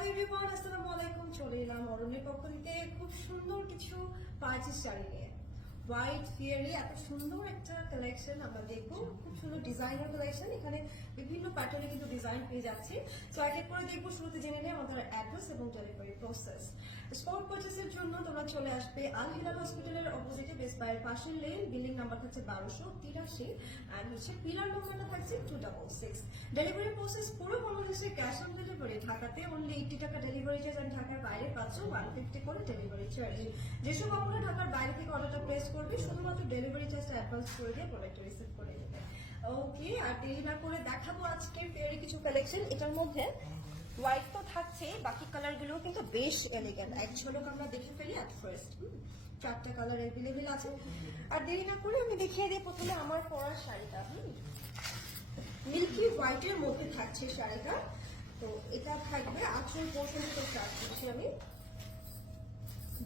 Hello everyone, আসসালামু আলাইকুম। চলে এলাম অরণ্যের পক্ষ থেকে খুব সুন্দর কিছু পার্টি শাড়ি নিয়ে। হোয়াইট ফিয়ারি এত সুন্দর একটা কালেকশন আমরা দেখবো, খুব সুন্দর ডিজাইনার কালেকশন। এখানে বিভিন্ন প্যাটার্নে কিন্তু ডিজাইন পেয়ে যাচ্ছে। সো এক এক করে দেখবো। শুরুতে জেনে নেই আমাদের অ্যাড্রেস এবং ডেলিভারি প্রসেস। স্পট পারচেসের জন্য তোমরা চলে আসবে আল হিলাল হসপিটালের অপোজিটে বেস্ট বাইয়ের পাশের লেন, বিল্ডিং নাম্বার থাকছে 1283 অ্যান্ড হচ্ছে পিলার নম্বরটা থাকছে 266। ডেলিভারি প্রসেস পুরো বাংলাদেশে ক্যাশ অন ডেলিভারি। ঢাকাতে অনলি 80 টাকা ডেলিভারি চার্জ, আর ঢাকার বাইরে পাচ্ছ 150 করে ডেলিভারি চার্জ। যেসব আপনারা ঢাকার বাইরে থেকে অর্ডারটা প্লেস করবে, শুধুমাত্র ডেলিভারি চার্জটা অ্যাডভান্স করে দিয়ে প্রোডাক্টটা রিসিভ করে নেবে। ওকে, আর দেরি না করে দেখাবো আজকে ফেয়ারি কিছু কালেকশন। এটার মধ্যে হোয়াইট তো থাকছে, বাকি কালার গুলো কিন্তু বেশ এলিগেন্ট। এক ঝলক আমরা দেখে ফেলি অ্যাট ফার্স্ট। চারটা কালার অ্যাভেলেবেল আছে। আর দেরি না করে আমি দেখিয়ে দিই প্রথমে আমার পরা শাড়িটা। মিল্কি হোয়াইটের মধ্যে থাকছে শাড়িটা। তো এটা থাকবে আঁচল পোর্শন থেকে স্টার্ট করছি আমি।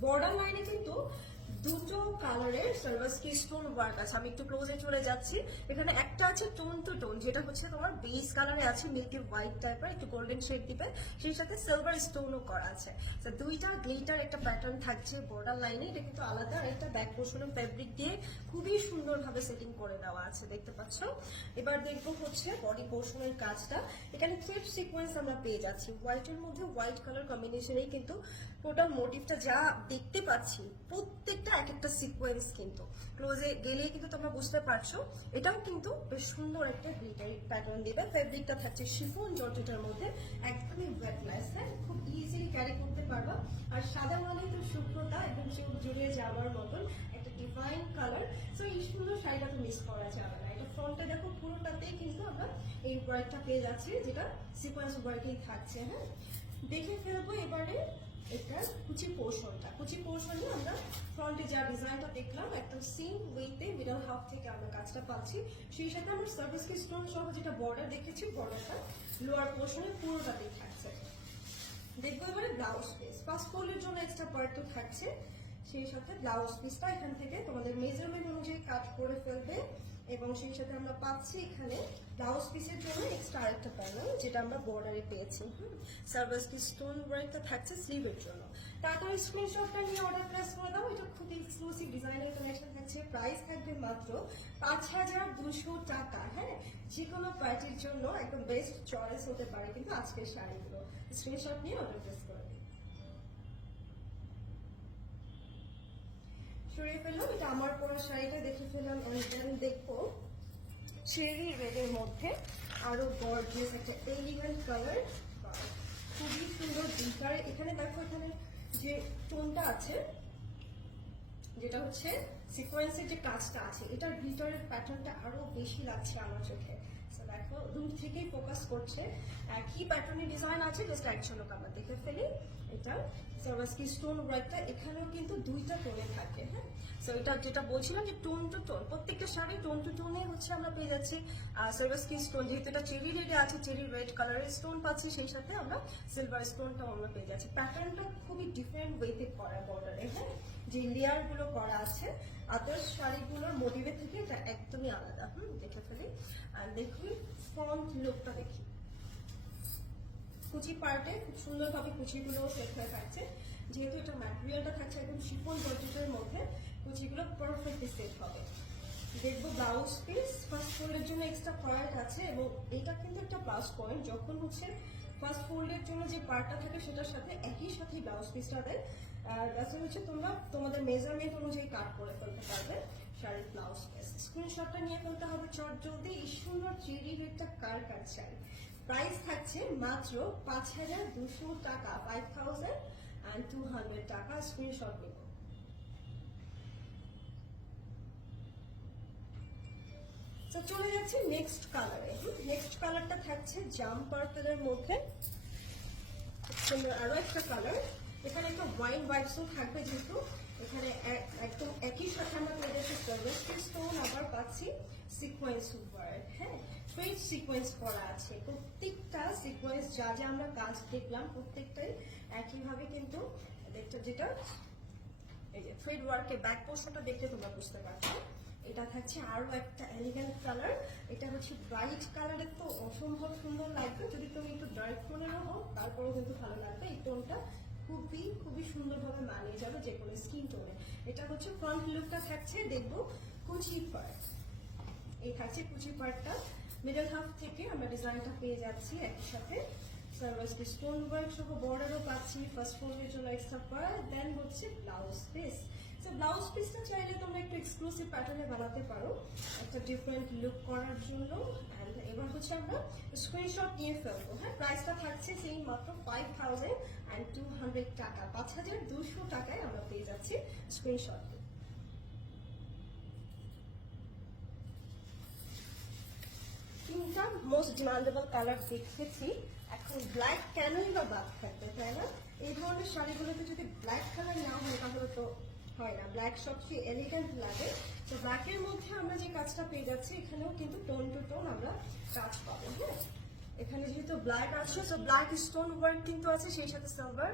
বর্ডার লাইনে কিন্তু দুটো কালারের সার্ভাসকি স্টোন ওয়ার্ক আছে। আমি একটু ক্লোজে চলে যাচ্ছি। এখানে একটা আছে টোন টু টোন, যেটা হচ্ছে তোমার বেস কালারে আছে মিল্কি হোয়াইট টাইপের, একটু গোল্ডেন শেড দিবে, সেই সাথে সিলভার স্টোনও করা আছে। দুইটা গ্লিটার একটা প্যাটার্ন থাকছে বর্ডার লাইনে। এটা কিন্তু আলাদা। আর একটা ব্যাক পোর্শনের ফেব্রিক দিয়ে খুবই সুন্দরভাবে সেটিং করে দেওয়া আছে, দেখতে পাচ্ছ। এবার দেখবো হচ্ছে বডি পোর্শনের কাজটা। এখানে থ্রেড সিকোয়েন্স আমরা পেয়ে যাচ্ছি। হোয়াইটের মধ্যে হোয়াইট কালার কম্বিনেশনেই কিন্তু টোটাল মোটিভটা যা দেখতে পাচ্ছি, প্রত্যেকটা এক একটা সিকোয়েন্স কিন্তু ক্লোজে গেলে কিন্তু তোমরা বুঝতে পারছো। এটাও কিন্তু বেশ সুন্দর একটা গ্লিটারি প্যাটার্ন দিবে। ফেব্রিকটা থাকছে শিফন জর্জেটের মধ্যে, একদমই ওয়েটলেস। হ্যাঁ, খুব ইজিলি ক্যারি করতে পারবা। আর সাদা মানেই তো শুভ্রতা এবং চোখ জুড়িয়ে যাওয়ার মতন একটা ডিভাইন কালার। সো এই সুন্দর শাড়িটা তো মিস করা যাবে না। এটা ফ্রন্টে দেখো, পুরোটাতেই কিন্তু আমরা এই ওয়ার্কটা পেয়ে যাচ্ছি, যেটা সিকোয়েন্স ওয়ার্কেই থাকছে। হ্যাঁ, দেখে ফেলবো এবারে এটা কুচি পোর্শনটা। কুচি পোর্শনে আমরা ফ্রন্টে যা ডিজাইনটা দেখলাম, একদম সেম ওয়েতে মিডল হাফ থেকে আমরা কাজটা পাচ্ছি। সেই সাথে আমরা সার্ভিসকি স্টোন সহ যেটা বর্ডার দেখেছি, বর্ডারটা লোয়ার পোর্শনে পুরোটাতেই থাকছে। দেখবো এবারে ব্লাউজ পিস। ফার্স্ট ফোল্ডের জন্য এক্সট্রা পার্ট তো থাকছে, সেই সাথে ব্লাউজ পিসটা এখান থেকে তোমাদের মেজারমেন্ট অনুযায়ী কাট করে ফেলবে। এবং সেই সাথে আমরা পাচ্ছি এখানে ব্লাউজ পিসের জন্য এক্সট্রা আরেকটা প্যানেল, যেটা আমরা বর্ডারে পেয়েছি। সার্ভিসকি স্টোন ওয়ার্কটা থাকছে স্লিভের জন্য। তাড়াতাড়ি স্ক্রিনশটটা নিয়ে অর্ডার প্লেস করে দাও। এটা খুব এক্সক্লুসিভ ডিজাইনের কালেকশন থাকছে। প্রাইস থাকবে মাত্র 5200 টাকা। হ্যাঁ, যে কোনো পার্টির জন্য একদম বেস্ট চয়েস হতে পারে কিন্তু আজকের শাড়িগুলো। স্ক্রিনশট নিয়ে অর্ডার প্লেস করে দিই। সরিয়ে ফেললাম। এটা আমার পরা শাড়িটা দেখে ফেললাম। দেন দেখবো চেরি রেডের মধ্যে আরো গর্জিয়াস একটা এলিগেন্ট কালার, খুবই সুন্দর ডিজাইন। এখানে দেখো, এখানে যে টোনটা আছে, যেটা হচ্ছে সিকোয়েন্সের যে কাজটা আছে, এটার গ্লিটারের প্যাটার্নটা আরো বেশি লাগছে আমার চোখে। দেখো, দূর থেকেই ফোকাস করছে। কি প্যাটার্নের ডিজাইন আছে জাস্ট এক ঝলক আমরা দেখে ফেলি। এটা সার্ভিসকি স্টোন ওয়ার্কটা এখানেও কিন্তু দুইটা টোনে থাকে। হ্যাঁ, সো এটা যেটা বলছিলাম যে টোন টু টোন, প্রত্যেকটা শাড়ি টোন টু টোনে হচ্ছে আমরা পেয়ে যাচ্ছি সার্ভিসকি স্টোন। যেহেতু এটা চেরি রেডে আছে, চেরি রেড কালারের স্টোন পাচ্ছি, সেই সাথে আমরা সিলভার স্টোনটাও আমরা পেয়ে যাচ্ছি। প্যাটার্নটা খুবই ডিফারেন্ট ওয়েতে করা বর্ডারে। হ্যাঁ, যে লেয়ার গুলো করা আছে আদার্স শাড়িগুলোর মোটিভের থেকে এটা একদমই আলাদা। দেখে ফেলি। আর দেখুন ফ্রন্ট লুকটা দেখি। কুচি পার্টে খুব সুন্দরভাবে কুচিগুলো সেট হয়ে থাকছে। যেহেতু এটা ম্যাটেরিয়ালটা থাকছে একদম শিফন জর্জেটের মধ্যে, কুচিগুলো পারফেক্টলি সেট হবে। দেখবো ব্লাউজ পিস। ফার্স্ট ফোল্ডের জন্য এক্সট্রা পার্ট আছে, এবং এটা কিন্তু একটা প্লাস পয়েন্ট। যখন হচ্ছে ফার্স্ট ফোল্ডের জন্য যে পার্টটা থাকে, সেটার সাথে একই সাথে ব্লাউজ পিসটা দেয়। আর তাছাড়া হচ্ছে তোমরা তোমাদের মেজারমেন্ট অনুযায়ী কাট করে ফেলতে পারবে শাড়ির ব্লাউজ পিস। স্ক্রিনশটটা নিয়ে ফেলতে হবে চট জলদি। এই সুন্দর চেরি রেডটা কার শাড়ি। প্রাইস থাকছে মাত্র 5200 টাকা, 5200 টাকা। স্ক্রিনশট নিব। তো চলে যাচ্ছে নেক্সট কালারে। নেক্সট কালারটা থাকছে জাম পার্পলের মধ্যে। আরো একটা কালার। এখানে একটা ওয়াইন ভাইবসও থাকবে, যেহেতু এখানে একদম একই সাথে আমরা পেয়ে যাচ্ছি সার্ভিসকি স্টোন, আবার পাচ্ছি সিকোয়েন্স ওয়ার্ক। হ্যাঁ, থ্রেড সিকোয়েন্স করা আছে। প্রত্যেকটা সিকোয়েন্স যা যা আমরা কাজ দেখলাম, প্রত্যেকটাই একইভাবে কিন্তু দেখতে, যেটা এই যে থ্রেড ওয়ার্কের ব্যাক পোর্শনটা দেখলে তোমরা বুঝতে পারছো। এটা থাকছে আরো একটা এলিগেন্ট কালার। এটা হচ্ছে ব্রাইট কালারের, তো অসম্ভব সুন্দর লাগবে। যদি তুমি একটু ডার্ক টোনেরও হোক তারপরেও কিন্তু ভালো লাগবে। এই টোনটা খুবই সুন্দরভাবে মানিয়ে যাবে যে কোনো স্কিন টোনে। এটা হচ্ছে ফ্রন্ট লুকটা থাকছে, দেখবো কুচি পার্ট। এই থাকছে কুচি পার্টটা, মিডল হাফ থেকে আমরা ডিজাইনটা পেয়ে যাচ্ছি একই সাথে। সার্ভাস কি স্টোন ওয়ার্ক সহ বর্ডারও পাচ্ছি, ফার্স্ট ফোল্ডের জন্য এক্সট্রা পার্ট, দেন হচ্ছে ব্লাউজ পিস। তো ব্লাউজ পিসটা চাইলে তোমরা একটু এক্সক্লুসিভ প্যাটার্নে বানাতে পারো একটা ডিফারেন্ট লুক করার জন্য। অ্যান্ড এবার হচ্ছে আমরা স্ক্রিনশট নিয়ে ফেলবো। হ্যাঁ, প্রাইসটা থাকছে সেই মাত্র 5200 টাকা, 5200 টাকায় আমরা পেয়ে যাচ্ছি স্ক্রিনশট। তিনটা মোস্ট ডিমান্ডেবল কালার দেখেছি, এখন ব্ল্যাক কেনই বা বাদ থাকবে, তাই না? এই ধরনের শাড়িগুলোতে যদি ব্ল্যাক কালার না হয় তাহলে তো হয় না, ব্ল্যাক সবচেয়ে এলিগেন্ট লাগে। তো ব্ল্যাকের মধ্যে আমরা যে কাজটা পেয়ে যাচ্ছি, এখানেও কিন্তু টোন টু টোন আমরা কাজ পাবো। হ্যাঁ, এখানে যেহেতু ব্ল্যাক আছে, তো ব্ল্যাক স্টোন ওয়ার্ক কিন্তু আছে, সেই সাথে সিলভার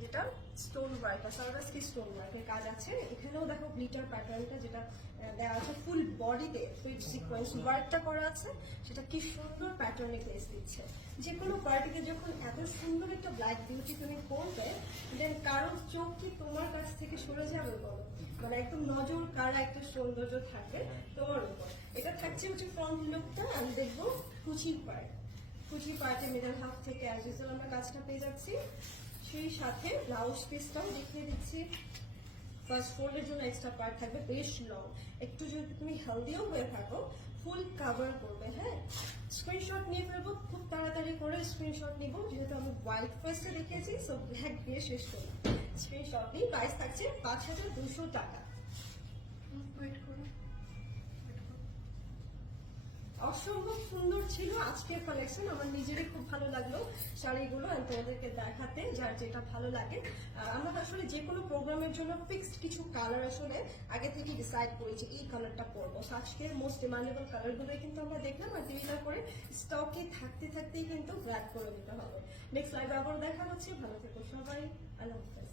যেটা স্টোন ওয়ার্ক আর সার্ভাস কি স্টোন ওয়ার্কের কাজ আছে। এখানেও দেখো গ্লিটার প্যাটার্নটা যেটা দেওয়া আছে ফুল বডিতে, সুইচ সিকোয়েন্স ওয়ার্কটা করা আছে, সেটা কি সুন্দর প্যাটার্নে প্লেস দিচ্ছে। যে কোনো পার্টিতে যখন এত সুন্দর একটা ব্ল্যাক বিউটি তুমি পরবে, দেন কারোর চোখ কি তোমার কাছ থেকে সরে যাবে বলো? মানে একদম নজর কাড়া একটা সৌন্দর্য থাকবে তোমার উপর। এটা থাকছে হচ্ছে ফ্রন্ট লুকটা। আমি দেখবো কুচি পার্ট, কুচি পার্টে মিডল হাফ থেকে অ্যাজ ইউজুয়াল আমরা কাজটা পেয়ে যাচ্ছি, সেই সাথে ব্লাউজ পিসটাও দেখিয়ে দিচ্ছি। ফার্স্ট ফোল্ডের জন্য এক্সট্রা পার্ট থাকবে, বেশ লং, একটু যদি তুমি হেলদিও হয়ে থাকো ফুল কাভার করবে। হ্যাঁ, স্ক্রিনশট নিয়ে ফেলবো খুব তাড়াতাড়ি করে, স্ক্রিনশট নিব যেহেতু আমি হোয়াইট ফার্স্টে দেখিয়েছি, সো ব্ল্যাক দিয়ে শেষ করলাম। স্ক্রিনশট নিই, প্রাইস থাকছে 5200 টাকা। অসম্ভব সুন্দর ছিল আজকের কালেকশন, আমার নিজেরই খুব ভালো লাগলো শাড়িগুলো আর তোমাদেরকে দেখাতে, যার যেটা ভালো লাগে। আমরা আসলে যে কোনো প্রোগ্রামের জন্য ফিক্সড কিছু কালার আসলে আগে থেকে ডিসাইড করেছি এই কালারটা পরবো। আজকের মোস্ট ডিমান্ডেবল কালারগুলোই কিন্তু আমরা দেখলাম, আর দেরি না করে স্টকে থাকতেই কিন্তু গ্র্যাব করে নিতে হবে। নেক্সট লাইভ আবার দেখা হচ্ছে, ভালো থেকো সবাই, আল্লাহ হাফেজ।